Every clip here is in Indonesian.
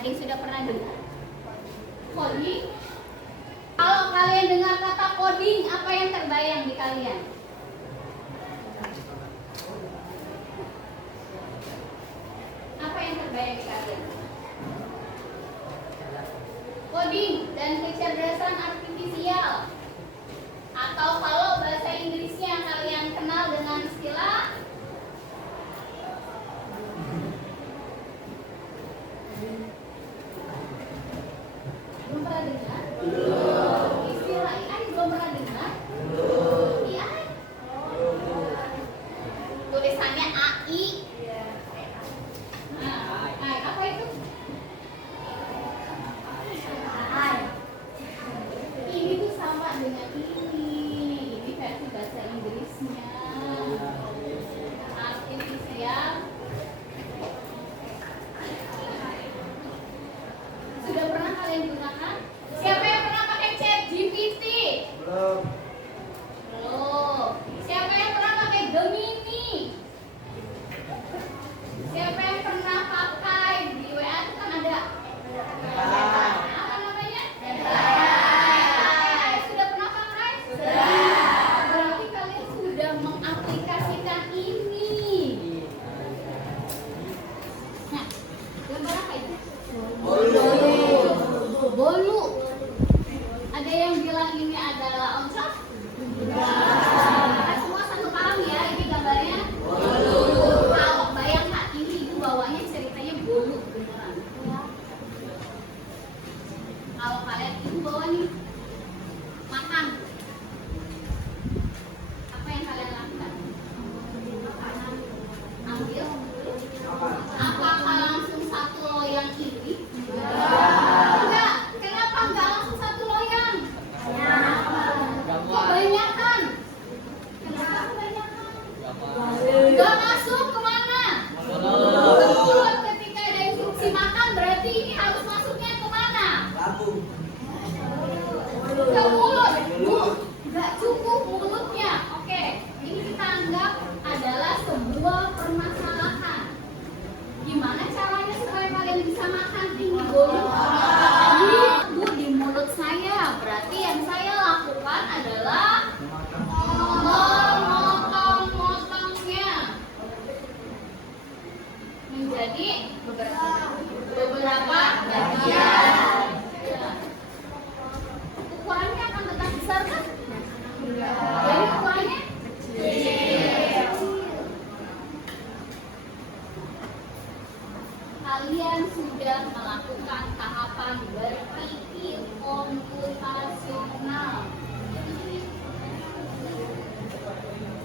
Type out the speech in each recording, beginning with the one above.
Ada yang sudah pernah dengar? Coding? Kalau kalian dengar kata coding, apa yang terbayang di kalian? Apa yang terbayang di kalian? Coding dan kecerdasan artifisial. Atau kalau bahasa Inggrisnya kalian kenal dengan istilah belum pernah dengar? Istilah AI belum pernah dengar? AI? Tulisannya AI. Nah, AI apa itu? AI. Ini tuh sama dengan ini versi bahasa Inggrisnya. Artifisial. Sudah pernah kalian gunakan? Siapa yang pernah pakai ChatGPT? Belum. Belum. Siapa yang pernah pakai Gemini? Siapa yang pernah pakai di WA itu kan ada apa namanya? Sudah pernah pakai? Sudah. Berarti kalian sudah mengaplikasikan ini. Nah, gambar apa itu? Bolu. Ada yang bilang ini adalah oncom? Kita semua satu paham ya, ini gambarnya bolu. Kalau bayangkan ini ibu bawanya ceritanya bolu beneran. Kalau kalian ibu bawa nih makan, apa yang kalian lakukan? Ambil. Apakah langsung satu loyang ini? Enggak. Kenapa enggak langsung satu loyang? Kebanyakan. Kenapa kebanyakan? Enggak masuk kemana? Ke mulut. Ketika ada instruksi makan, berarti ini harus masuknya kemana? Lambung. Ke mulut. Bu, enggak cukup mulutnya. Oke, ini kita anggap adalah sebuah permasalahan. Gimana caranya supaya kalian bisa makan ini bolu? Bu, di mulut saya. Berarti yang saya lakukan adalah memotong-motongnya menjadi beberapa bagian. Ukurannya akan tetap besar kan? Jadi ukurannya kecil. Kalian sudah melakukan tahapan berpikir komputasional.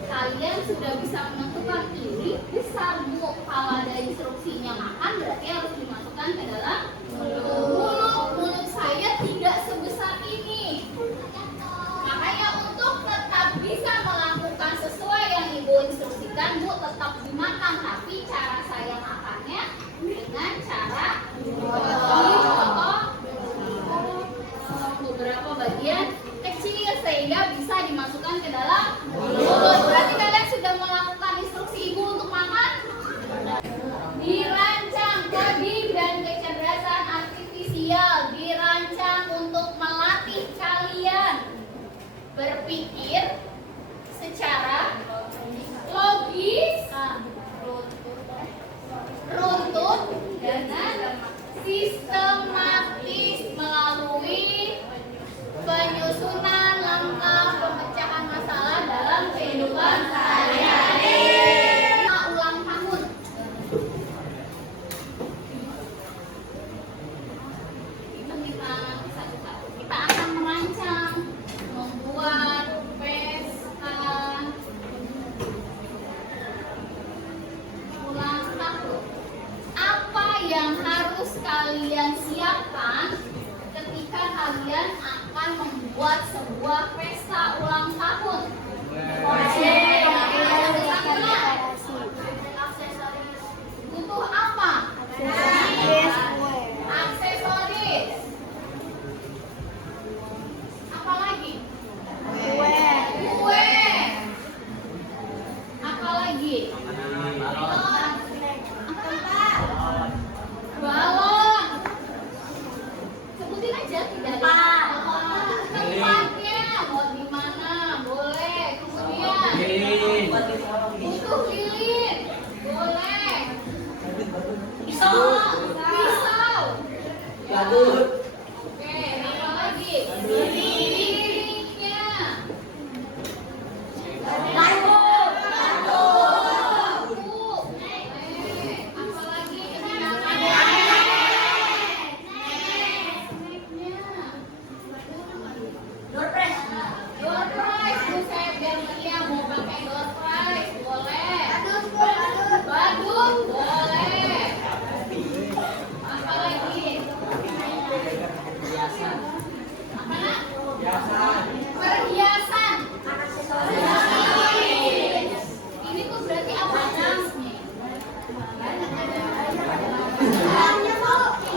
Kalian sudah bisa menentukan ini besar bu. Kalau ada instruksinya makan berarti harus dimasukkan ke dalam mulut. Mulut saya tidak sebesar ini. Makanya untuk tetap bisa melakukan sesuai yang ibu instruksikan, bu tetap dimakan. Tapi cara saya makannya dengan cara dipotong beberapa bagian kecil sehingga bisa dimasukkan ke dalam mulut. Berarti kalian sudah melakukan instruksi ibu untuk makan. Dirancang coding dan kecerdasan artifisial dirancang untuk melatih kalian berpikir secara logis, runtut, dan sistematis melalui penyusunan langkah pemecahan masalah dalam kehidupan sehari-hari. Kita ulang tahun. Kita satu-satu. Kita akan merancang, membuat pesta ulang tahun. Apa yang harus kalian siapkan ketika kalian akan membuat sebuah pesta ulang tahun? Butuh apa? Aksesoris. Apa lagi? Kue. Apa lagi? Balon. Badut. Oke, apa lagi? Dirinya. Lalu. Apa lagi? Door prize. Buset, biar Maria mau pakai door prize, boleh. Badut, boleh. Apa lagi? Apa nak? Perhiasan. Ini tuh berarti apa nih?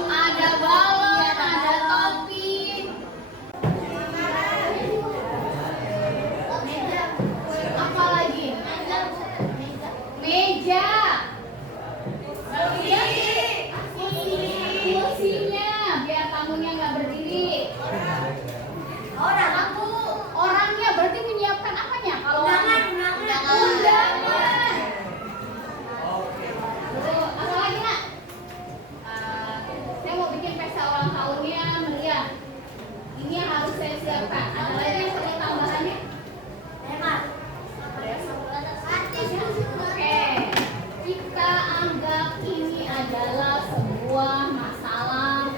Ada balon, ada topi. Apa lagi? Meja. Kursinya, biar tamunya nggak berdiri. Orangnya berarti menyiapkan apanya? Kalau undangan. Apa lagi nak? Saya mau bikin pesta ulang tahunnya meriah. Ini yang harus saya siapkan. Ada lagi yang perlu tambahannya? Oke, kita anggap ini adalah sebuah masalah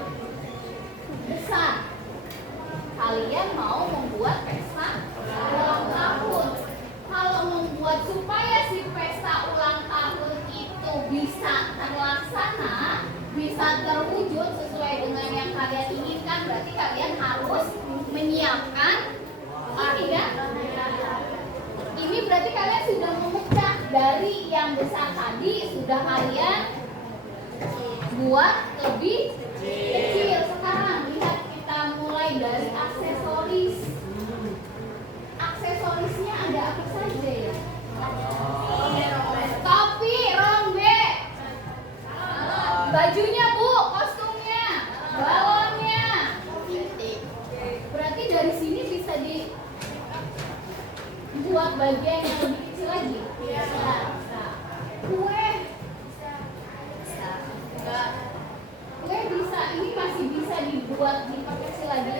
besar. Kalian mau membuat pesta ulang tahun. Kalau membuat supaya si pesta ulang tahun itu bisa terlaksana, bisa terwujud sesuai dengan yang kalian inginkan, berarti kalian harus menyiapkan ini kan? Ini berarti kalian sudah memecah dari yang besar tadi, sudah kalian buat lebih kecil. Sekarang lihat, kita mulai dari aksesoris. Aksesorisnya ada apa saja ya? Topi, rombe, bajunya bu, kostumnya, balonnya. Berarti dari sini bisa dibuat bagian yang lebih kecil lagi. Bisa. Kue. Kue bisa, ini masih bisa dibuat diperkecil lagi.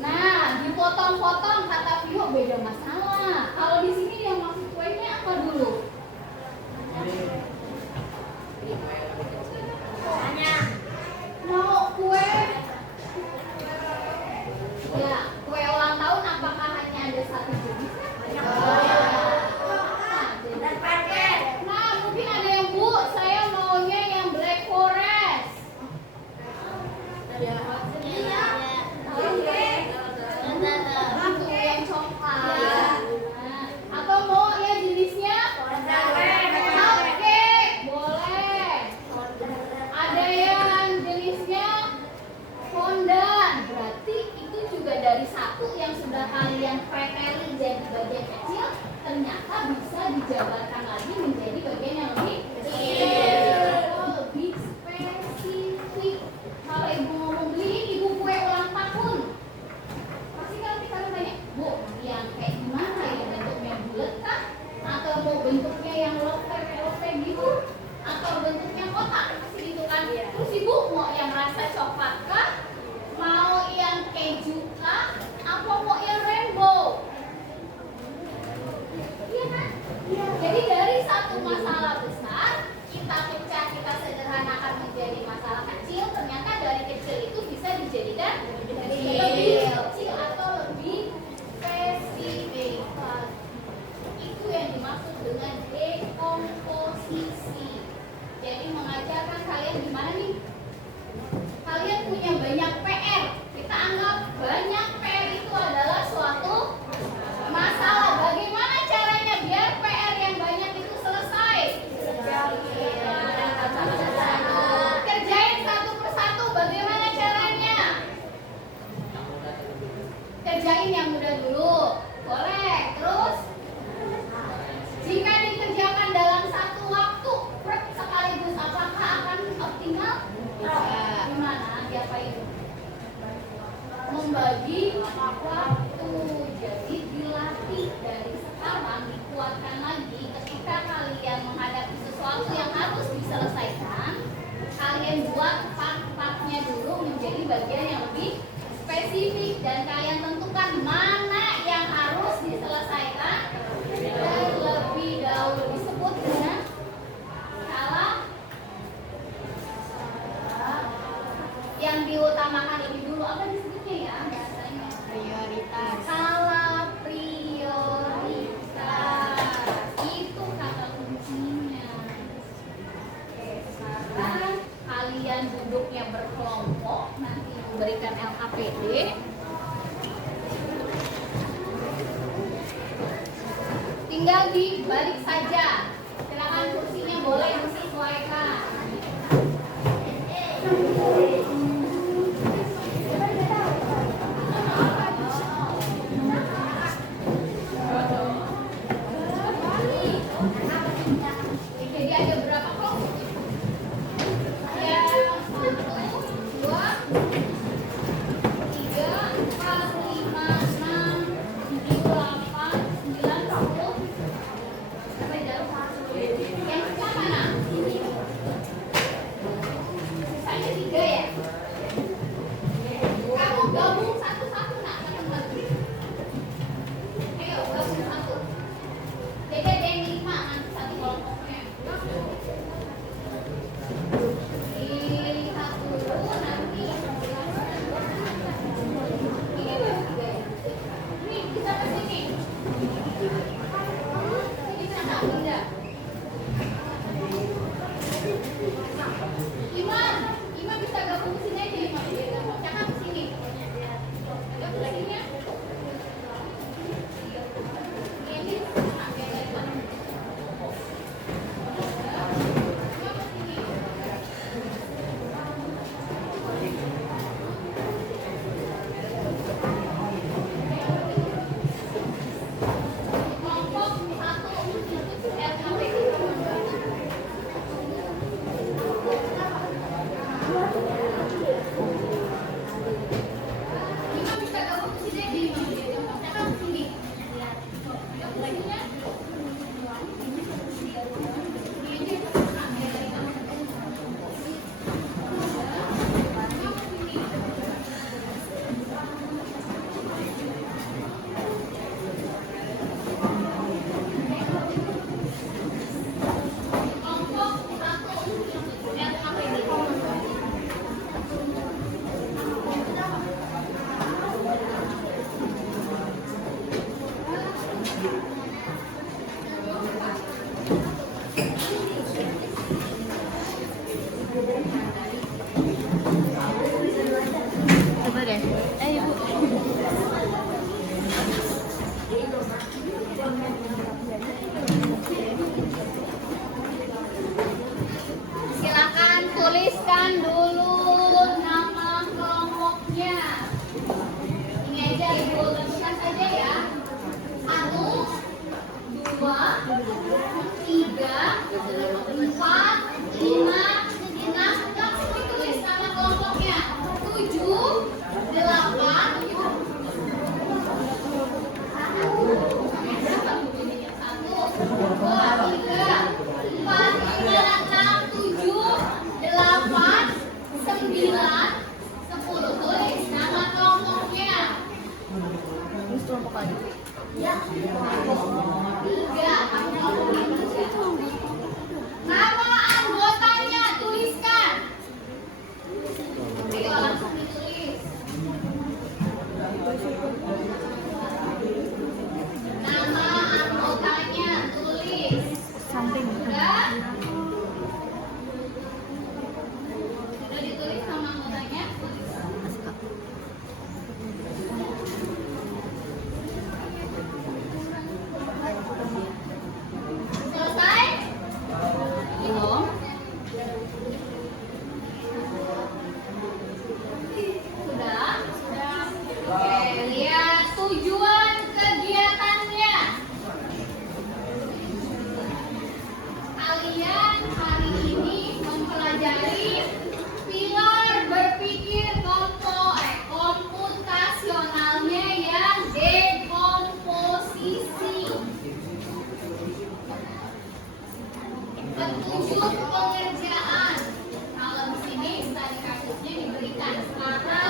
Nah, dipotong-potong kata Vio beda masalah. Kalau di sini yang maksud kuenya apa dulu? Mau kue? Ya, kue ulang tahun apakah hanya ada satu jenis? Nah, mungkin ada yang bu, saya maunya yang Black Forest. Itu yang coklat. Atau mau ya jenisnya? Cupcake, boleh. Ada yang jenisnya fondant. Berarti itu juga dari satu yang sudah kalian prepare jadi bagian kecil, ternyata bisa dijabarkan lagi menjadi bagian yang lebih kecil, lebih spesifik. Kalau ibu ngomong beliin ibu kue ulang tahun, pasti kalau kita tanya, bu, yang kayak gimana ya, bentuknya bulat kah? Atau mau bentuknya yang lope gitu? Atau bentuknya kotak? Pasti gitu kan? Terus ibu mau yang rasa coklat kah? Mau yang keju kah? Apa mau yang rainbow? Iya kan? Jadi dari satu masalah besar kita pecah, kita sederhanakan menjadi masalah kecil. Ternyata dari kecil itu bisa dijadikan lebih kecil atau lebih spesifik. Itu yang dimaksud dengan dekomposisi. Jadi mengajarkan kalian gimana nih? Kalian punya banyak PR. Kita anggap banyak PR itu adalah suatu masalah. Bagaimana caranya biar PR yang banyak itu selesai? Kerjain satu persatu. Bagaimana caranya? Kerjain yang mudah dulu. Boleh. Terus jika dikerjakan dalam satu waktu sekaligus, apakah akan optimal? Gimana? Siapa itu? Membagi waktu. Jadi dilatih dari sekarang, dikuatkan lagi ketika bagian yang lebih spesifik dan kalian tentukan mana yang harus diselesaikan terlebih dahulu. Disebut dengan skala yang diutamakan lebih dulu. Apa disebutnya ya bahasanya? Prioritas. Skala prioritas itu kata kuncinya. Oke, sekarang kalian duduknya berkelompok, nanti memberikan LKPD. Tinggal dibalik saja. Silakan kursinya boleh disesuaikan. Jadi ada berapa kelompok? Ada 1, 2, 3, 4, 5, 6, 7, 8, 9, 10. Sampai jauh 1. Yang sisa mana? Sisanya 3 ya? Kamu gabung satu-satu nak, satu-satu. Ayo gabung satu. Jadi ada yang 5 nanti satu kelompoknya. Dilihat dulu nanti. Ini baru 3 ya? Ini bisa ke sini. Bisa nggak Bunda? Imam bisa gabung ke sini aja Imam. Cakap ke sini. Gabung ke sini ya. Ini kelompok 1 LKPD. Imam bisa gabung ke sini aja Imam. Cakap ke sini. Gabung ke sini ya. Kelompok 1 LKPD. Coba deh. Ibu. Silakan tuliskan dulu nama kelompoknya. Ini aja Ibu tentukan saja ya. 1, 2, 3, 4, 5, 6. Langsung ditulis nama kelompoknya. 7, 8. Tulis nama kelompoknya. Terus kelompok lagi. 3. Nama anggotanya tuliskan. Ayo langsung ditulis. Nama anggotanya tulis. Samping. Sudah? Sudah ditulis nama anggotanya? Selesai? Belum. Sudah? Oke, lihat tujuan kegiatannya. Kalian hari ini mempelajari pilar berpikir komputasionalnya yang dekomposisi. Petunjuk pengerjaan. Kalau di sini tadi kasusnya diberikan sekarang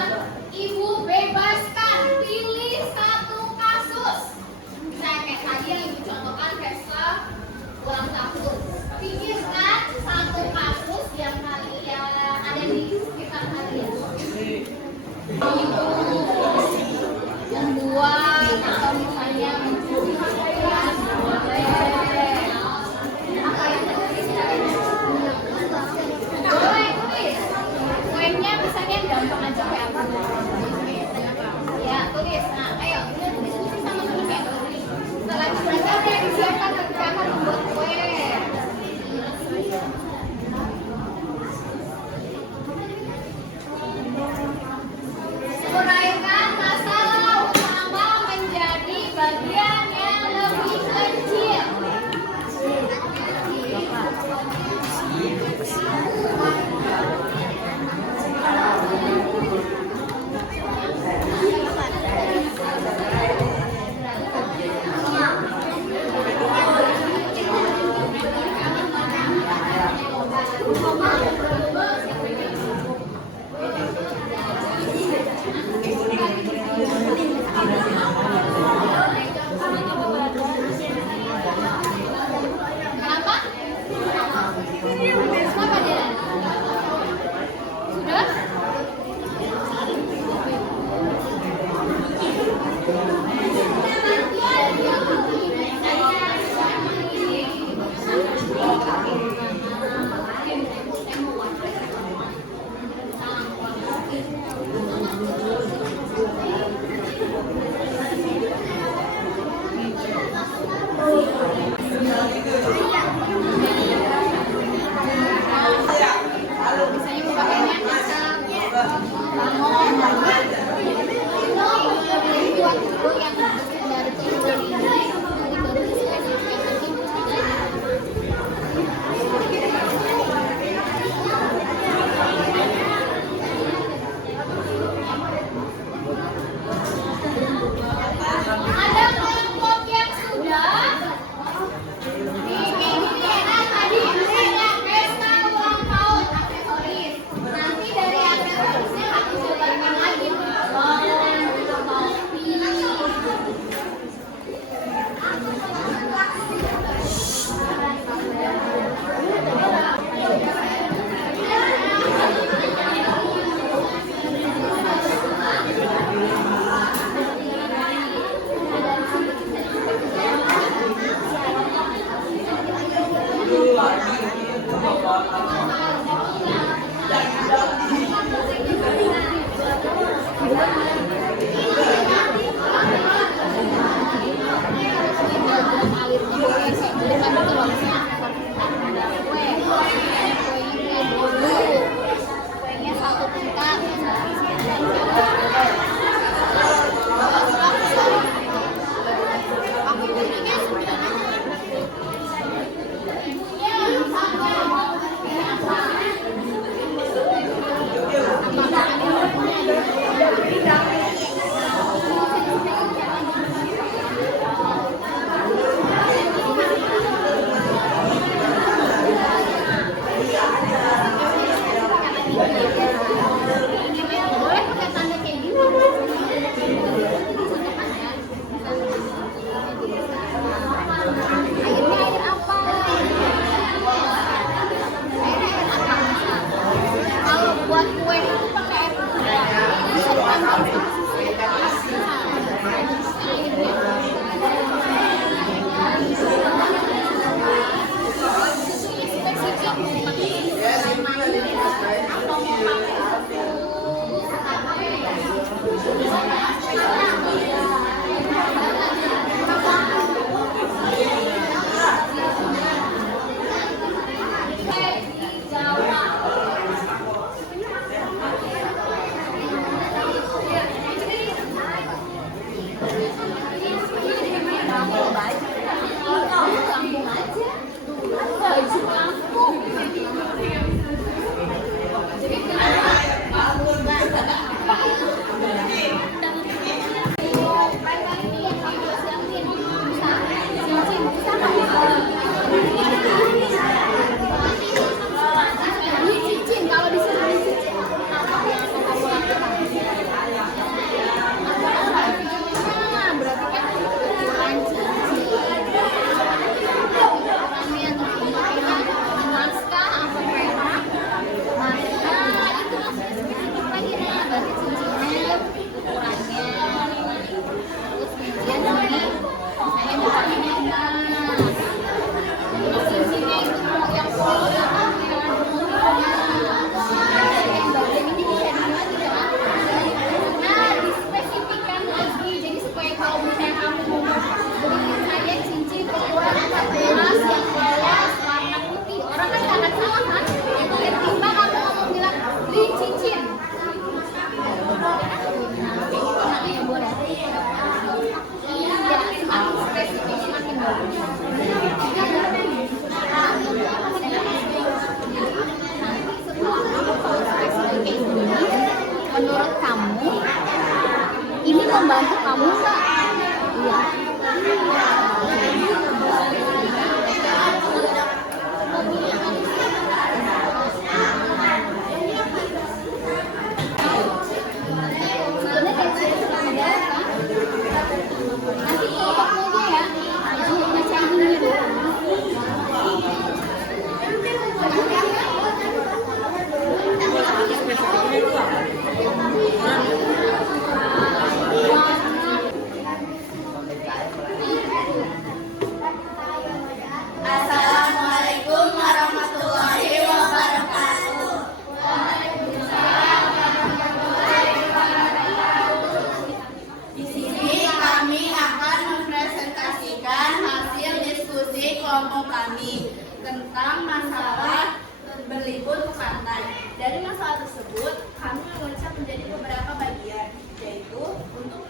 kelompok kami tentang masalah berlibur ke pantai. Dari masalah tersebut, kami memecah menjadi beberapa bagian, yaitu untuk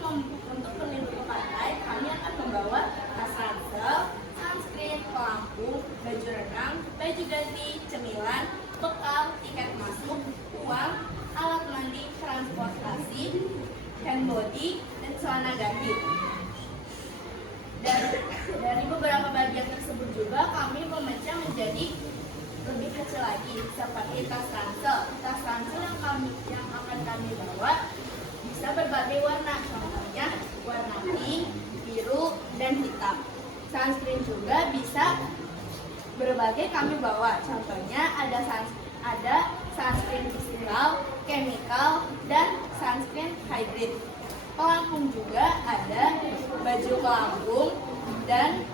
berlibur ke pantai, kami akan membawa tas ransel, sunscreen, pelampung, baju renang, baju ganti, cemilan, bekal, tiket masuk, uang, alat mandi, transportasi, hand body, dan celana ganti. Dari beberapa bagian tersebut juga kami memecah menjadi lebih kecil lagi, seperti tas ransel. Tas ransel yang akan kami bawa bisa berbagai warna, contohnya warna pink, biru, dan hitam. Sunscreen juga bisa berbagai kami bawa, contohnya ada sunscreen physical, chemical, dan sunscreen hybrid. Pelampung juga ada baju pelampung dan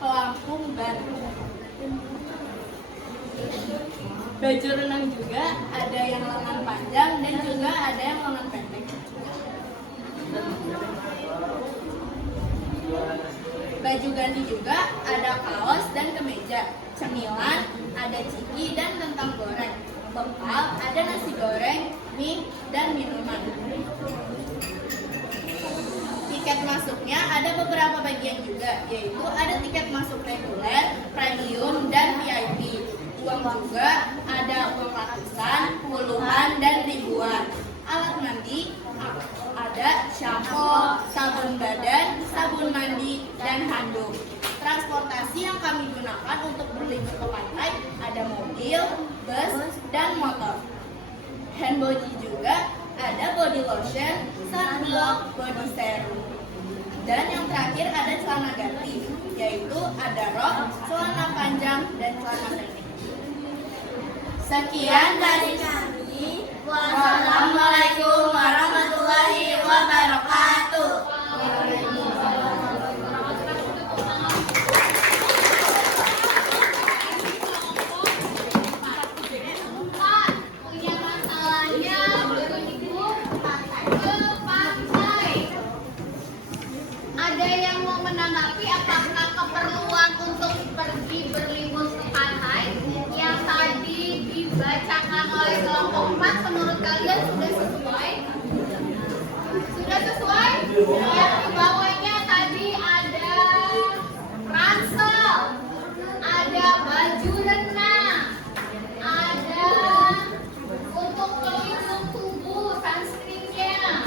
pelampung baru. Baju renang juga ada yang lengan panjang dan juga ada yang lengan pendek. Baju ganti juga ada kaos dan kemeja. Cemilan ada ciki dan kentang goreng. Bekal ada nasi goreng, mie, dan minuman. Tiket masuknya ada beberapa bagian juga, yaitu ada tiket masuk reguler, premium, dan VIP. Uang juga ada uang ratusan, puluhan, dan ribuan. Alat mandi ada shampoo, sabun badan, sabun mandi, dan handuk. Transportasi yang kami gunakan untuk berlibur ke pantai ada mobil, bus, dan motor. Hand body juga ada body lotion, sunblock, body serum. Dan yang terakhir ada celana ganti, yaitu ada rok, celana panjang, dan celana pendek. Sekian dari kami. Wassalamualaikum warahmatullahi wabarakatuh. Punya masalahnya berlibur ke pantai. Ada yang mau menanggapi apakah keperluan untuk pergi berlibur ke pantai yang tadi dibacakan oleh kelompok 4 menurut kalian sudah sesuai? Sudah sesuai? Yang dibawanya tadi ada ransel, ada baju renang, ada untuk pelindung tubuh, sunscreen-nya.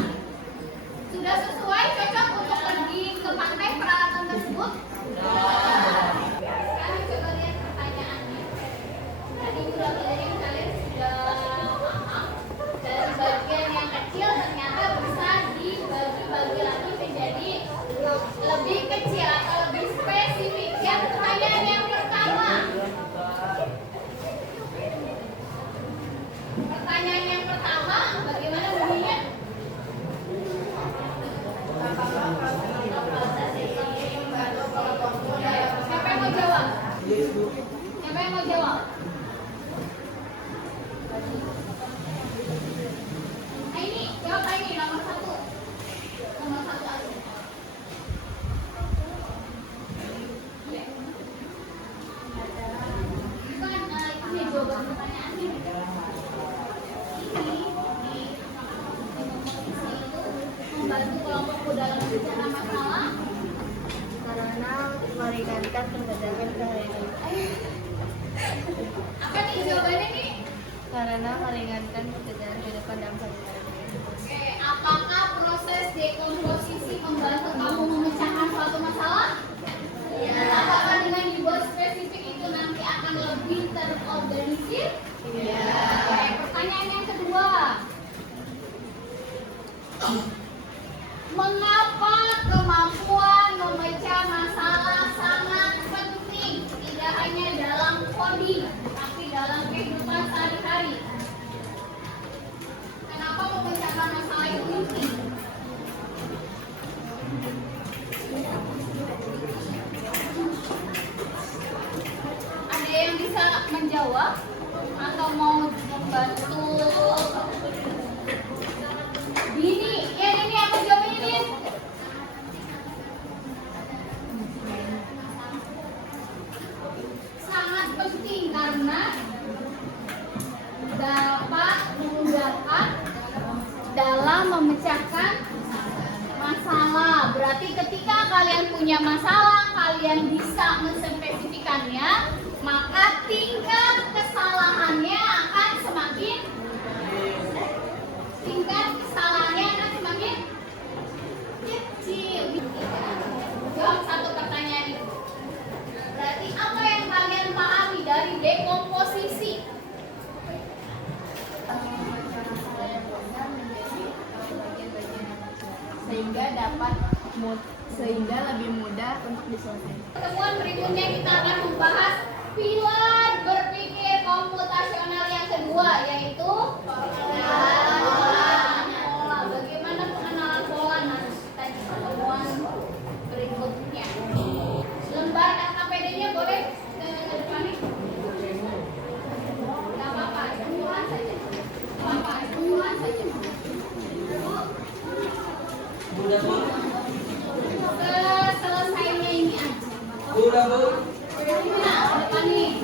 Sudah sesuai, cocok untuk pergi ke pantai peralatan tersebut? Sekarang coba lihat pertanyaannya. Tadi udah kalian sudah paham. Dari bagian yang kecil ternyata bisa dibagi-bagi lagi menjadi lebih kecil atau lebih spesifik. Yang pertanyaan yang pertama. Pertanyaan yang pertama, bagaimana bunyinya? Siapa yang mau jawab? Siapa yang mau jawab? Nah ini, jawab ini nomor 1. Nomor 1 aja. Iya. Bukan, ini jawaban pertanyaannya. Ini membantu kelompokku dalam bicara masalah Karena meringankan pekerjaan sehari-hari. apa nih jawabannya nih? Karena meringankan pekerjaan kehidupan dalam sehari-hari. Oke, apakah proses dekomposisi membantu kamu memecahkan suatu masalah? Iya. Apakah dengan dibuat spesifik itu nanti akan lebih terorganisir? Iya. Oke, pertanyaan yang kedua. Mengapa kemampuan memecah masalah sangat penting? Tidak hanya dalam coding, tapi dalam kehidupan sehari-hari. Kenapa memecahkan masalah itu penting? Ada yang bisa menjawab atau mau membantu? Dini, ya Dini yang menjawab ini. berarti ketika kalian punya masalah, kalian bisa menspesifikannya, maka tingkat kesalahannya akan semakin kecil. Jawab satu pertanyaan itu. Berarti apa yang kalian pahami dari dekomposisi? sehingga lebih mudah untuk diselesaikan. Pertemuan berikutnya kita akan membahas pilar berpikir komputasional yang kedua, yaitu pengenalan pola. Bagaimana pengenalan pola nanti kita di pertemuan berikutnya. Lembar LKPD-nya boleh ke depan nih? Gak apa-apa, duluan saja. Duluan saja. Selesainya ini aja. Udah, Bu. Nah, depan nih.